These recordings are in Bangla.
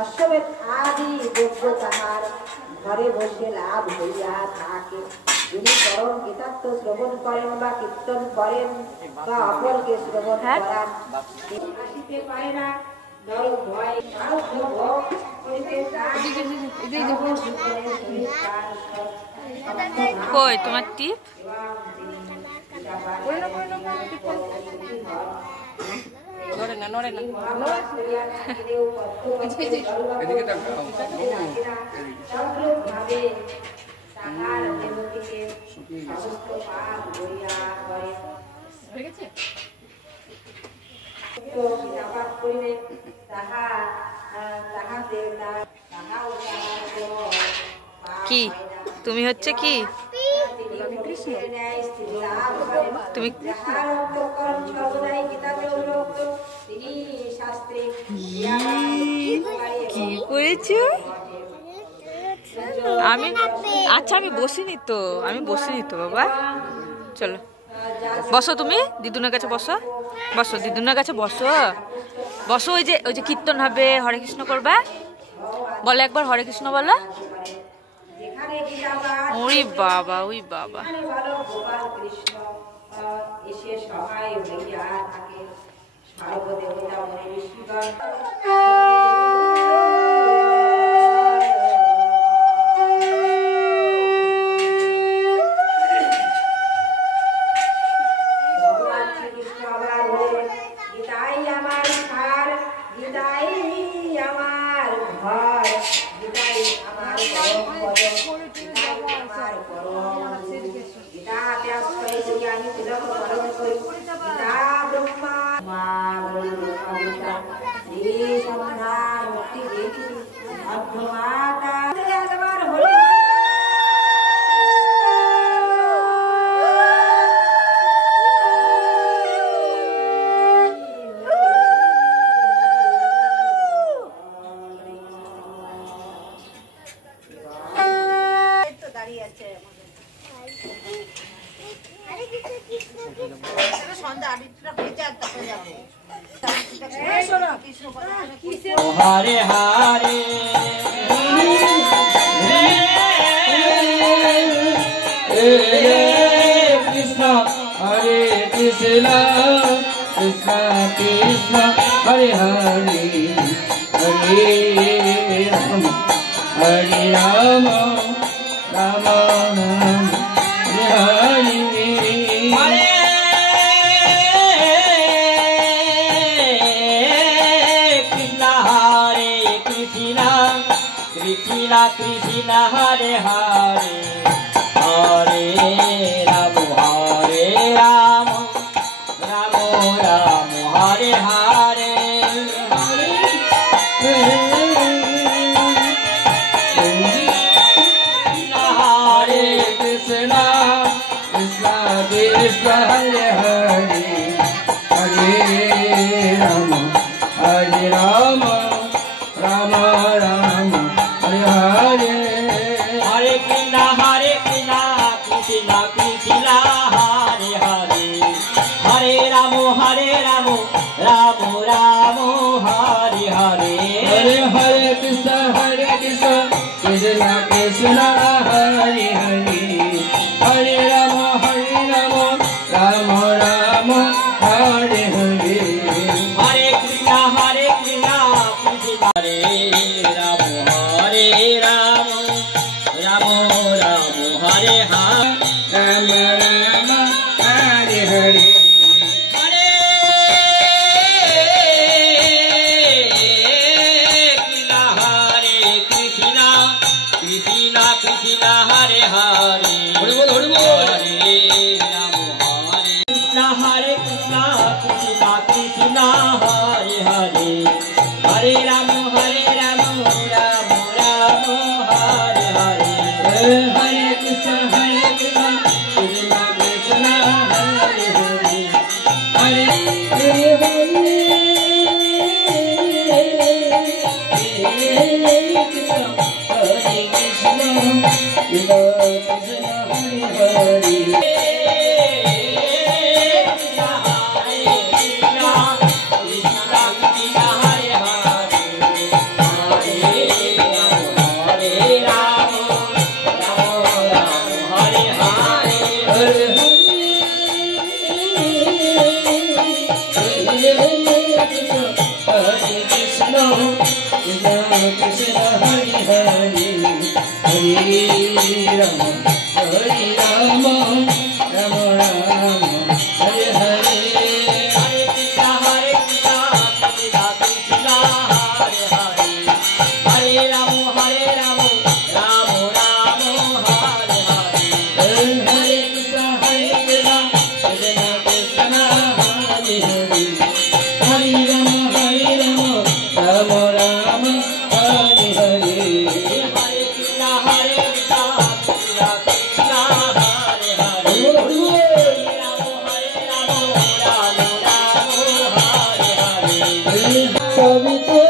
অশ্বমেধ আদি যজ্ঞ তাহার ঘরে বসে লাভ হইয়া থাকে। যিনি পরম গীতার্থ শ্রবণ করেন বা কীর্তন করেন বা অপরকে শ্রবণ করান, আসিতে পারে না নরক ভয় সারথ্য ভোগ করিতে চায়। কই তোমার টিপ? নড়ে না নড়ে না। এদিকে তাকাও। তাহার দেহ থেকে সমস্ত পাপ বইয়া করে। হয়ে গেছে? পাপ করিলে তাহাতে তাহাও কি তুমি হচ্ছে কি? তুমি কি করেছো? আমি আচ্ছা আমি বসিনি তো, বাবা। চলো বসো, তুমি দিদুনের কাছে বসো, দিদুনের কাছে বসো। ওই যে কীর্তন হবে, হরে কৃষ্ণ করবা, বলো একবার হরে কৃষ্ণ বলো। ওই বাবা এসে সহায় হইয়া থাকে। সর্বদেবতা মনে ঋষিগণ हरे हरे कृष्ण हरे कृष्ण कृष्ण कृष्ण हरे हरे हरे राम हरे राम राम राम हरे हरे कृष्णा कृष्णा हरे हरे हरे राम राम राम हरे हरे हरे कृष्णा कृष्णा कृष्ण हरे हरे हरे राम राम राम राम हरे हरे हरे कृष्णा कृष्णा कृष्णा हरे हरे हरे राम राम राम हरे हरे हरे हरे कृष्णा कृष्णा कृष्णा हरे हरे हरे राम राम राम हरे हरे हरे कृष्णा कृष्णा हरे राम राम राम हरे हरे राम राम हरे हरे कृष्णा कृष्णा हरे हरे हरे कृष्णा कृष्णा कृष्णा हरे हरे हरे राम राम राम हरे हरे हरे कृष्णा कृष्णा कृष्णा हरे हरे हरे हरे कृष्ण हरि हरि हरे राम हरे राम राम राम हरे हरे हरे कृष्ण कृष्ण कृष्ण हरे हरे हरे राम राम राम हरे हरे हरे कृष्ण कृष्ण कृष्ण हरे हरे हरे राम राम राम हरे हरे हरे कृष्ण कृष्ण कृष्ण हरे हरे हरे राम राम राम हरे हरे कवि तो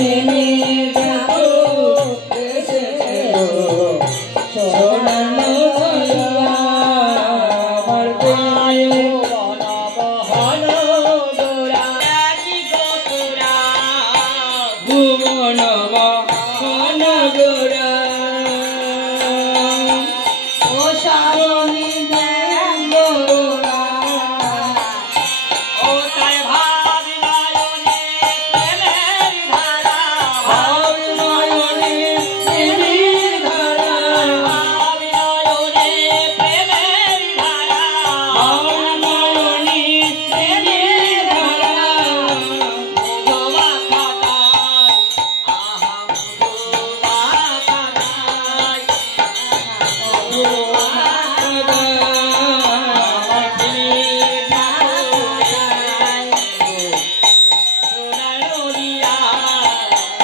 তিনি ঠাকুর এসেছে গো সোনার নদিয়া আমার দেয় বনবহন গোরা কি গোরা ভুবন মহন গোরা ও সারণী দেব গোরা ও তাই ভাব নয়নে প্রেমের ধারা ভাব নয়নে প্রেমের ধারা ভাব নয়নে প্রেমের ধারা ভাব নয়নে প্রেমের ধারা ভগবা খাতায় আহা ভগবা খাতায় ভগবা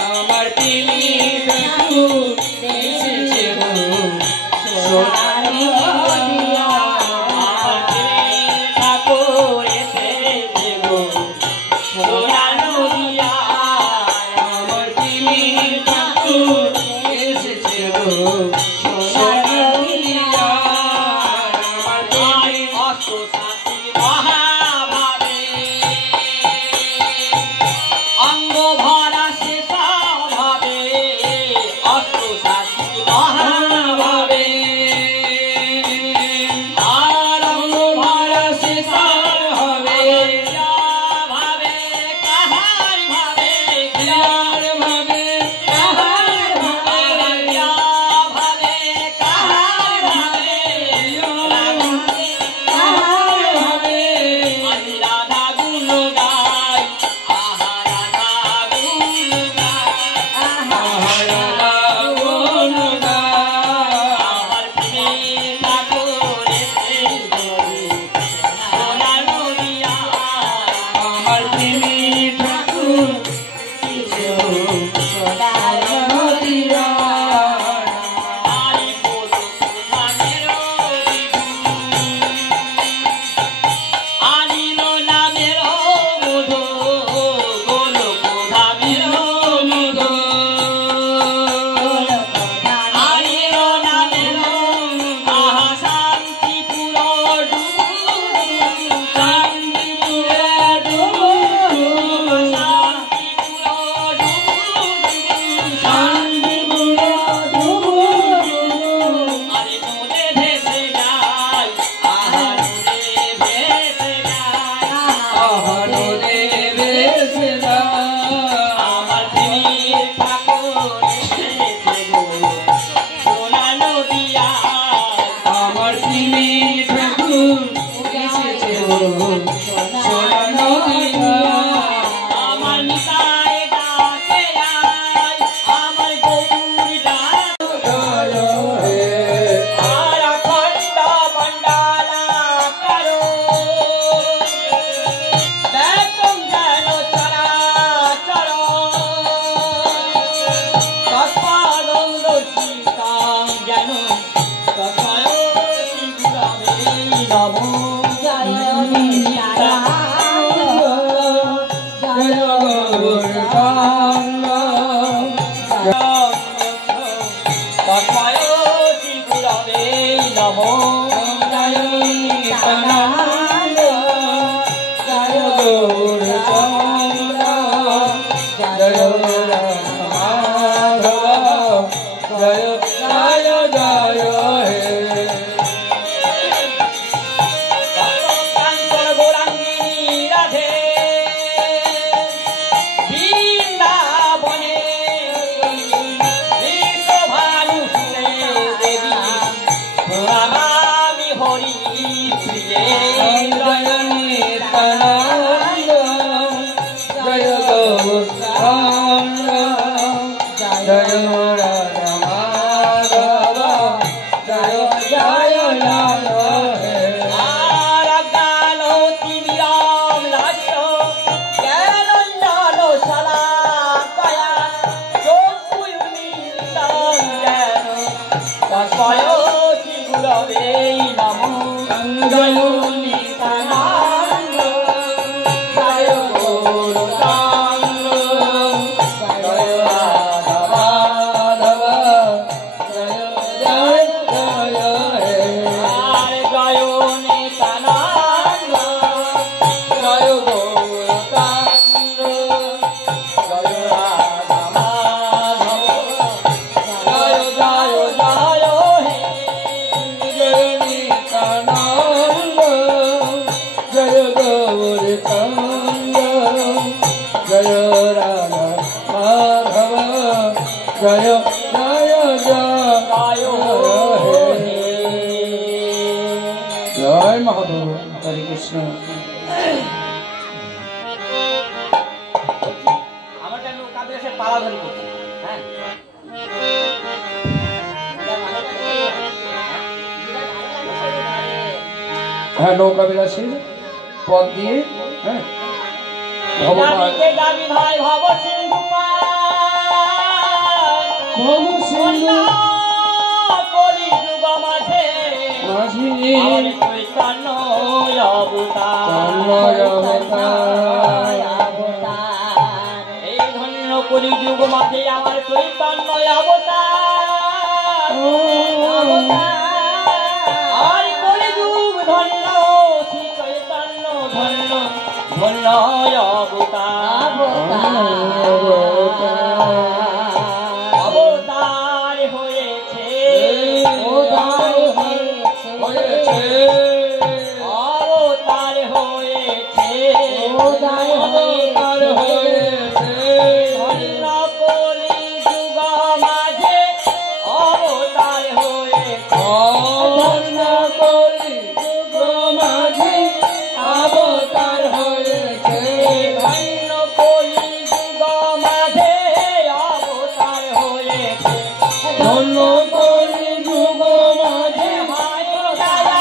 আমার তিনি ঠাকুর এসেছে গো সোনার নদিয়া আমার তিনি ঠাকুর এসেছে গো সোনার নদিয়া আমার তিনি ঠাকুর এসেছে গো সোনার নদিয়া আমার তিনি অষ্ট সাথী মহাভাবে অঙ্গ ভরা সে স্বভাবে অষ্ট সাথী মহাভাবে আর অঙ্গ ভরা সে স্বভাবে ভাবে কাহার ভাবে কাহার ভাবে কাহার ভাবে ভাবে কাহার ভাবে কাহার ভাবে আমি রাধা গুণ গাই আহা রাধা গুণ গাই আহা রাধা গুণ গাই আমার প্রেমে ঠাকুর এসেছে সোনার নদিয়া আমার প্রেমে ঠাকুর এসেছে সোনার নদিয়া আরে বলো সোনার আনিলো নামের মধু গোলো কোধামের মধু আনিলো নামের আহা শান্তিপুর শান্তিপুর আরে নদে ভেসে যায় আহা নদে ভেসে যায় আহা নদে ভেসে যায় আমার তিনি ঠাকুর এসেছে গো সোনার নদিয়া আমার তিনি ঠাকুর এসেছে গো সোনার নদিয়া আমার নিতাই ডাকে আয় আমার গৌর ডাকে আর অখণ্ড মণ্ডলা করো দেখুন যেন চরাচর তৎপরং রচিতাং যেন তৎপর নমো জয় জয় গৌর তৎপর গুরবে নমো জয় নিত্যানন্দ জয় গৌর জয় মাধব জয় জয় জয় হে কাঞ্চন গৌরাঙ্গিনী রাধে বৃন্দাবন জয় রাধা মাধব জয় জয় জয় জয় মহাদেব হরে কৃষ্ণ। আমারটা নৌকা এসে পালাধরি করছে। হ্যাঁ হ্যাঁ নৌকা বিলাসী পথ দিয়ে হ্যাঁ দাবিকে দাবি ভাই ভব সিন্ধু কলি যুগ মাঝে মাঝি চৈতন্য এই ধন্য কলি যুগ মাঝে আমার চৈতন্য অবতার আর কলি যুগ ধন্য শ্রী চৈতন্য ধন্য ধন্য অবতার অবতার হয়েছে অবতার হয়েছে ধন্য কলি যুগ মাঝে অবতার হয়েছে অবতার হয়েছে ধন্য কলি যুগ মাঝে অবতার হয়েছে ধন্য কলি যুগ মাঝে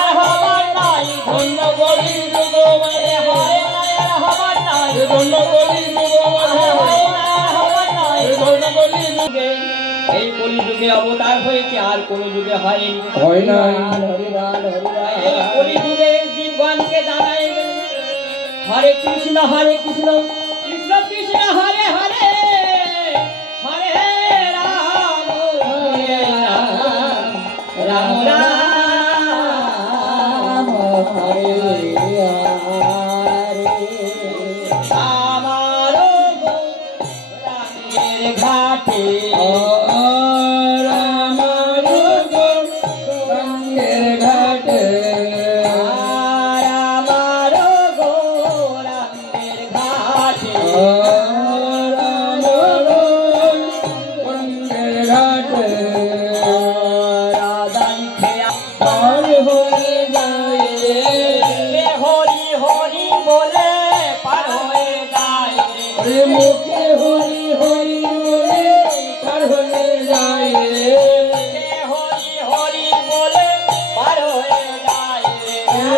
হবার নাই ধন্য কলি যুগ মাঝে হবার নাই ধন্য কলি যুগ মাঝে হবার নাই ধন্য কলি যুগে এই কলি যুগে অবতার হয়েছে আর কোন যুগে হয়নি হয় না এই কলি যুগে জীবগণকে জানাই হরে কৃষ্ণ কৃষ্ণ কৃষ্ণ হরে হরে হরে রাম রাম রাম আমারো রামের ঘাটে রঙের ঘাটে আমারো রামের ঘাটে রঙের ঘাটে রাধাই খেয়া পার হয়ে যায় রে হরি হরি বলে পার হয়ে যায় রে মুখে হরি হরি বলে পার হয়ে যায় রে রে হরি হরি বলে পার হয়ে যায়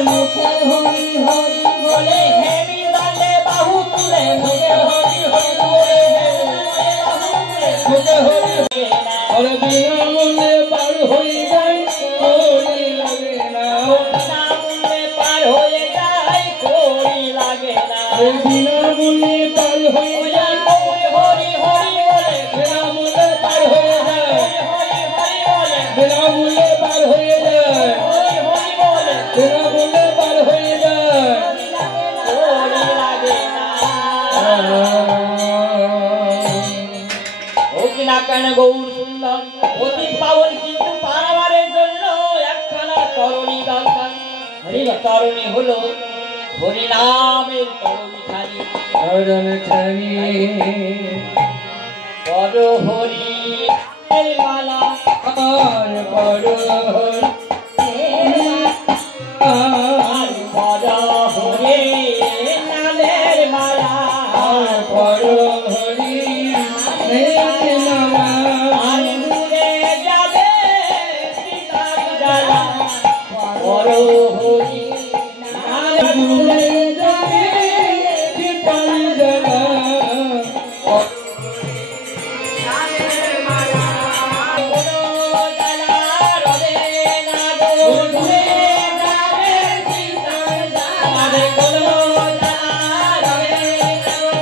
মুখে হরি হরি বলে হেমি দালে বাহু তুলে মুখে হরি হরি বলে বাহু তুলে মুখে হরি না আর বিনা মূল্যে পার হয়ে যায় হরি লাগে না না মূল্যে পার হয়ে যায় করি লাগে না বিনা মূল্যে পার হয়ে যায় হরি হরি বলে বিনা মূল্যে পার হয়ে যায় হরি হরি বলে বিনা মূল্যে পার হয়ে যায় হরি হরি বলে বিনা মূল্যে পার হয়ে যায় করি লাগে না ও কিনা কেন গৌর সুন্দর অতি পাবন কিন্তু পারাবারের জন্য একখানা তরণী দরকার এই তরণী হলো হরি নামের তরণী খানি হরণ ছানি বড় হরি এর মালা আর বড় হরি আর বড় হরি নামের মালা আর বড় হরি নালা আর দূরে যাবে সীতার জ্বালা বড় হরি দূরে যাবে সীতার জ্বালা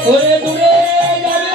ওরে দূরে যাবে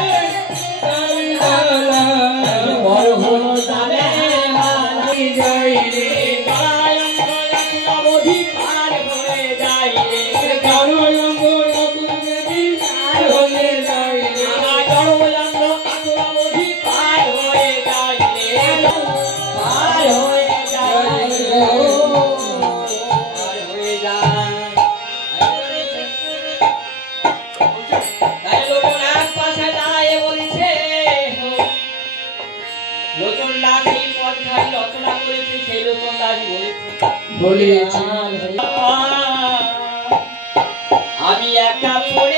বলেছি আমি একা পড়ে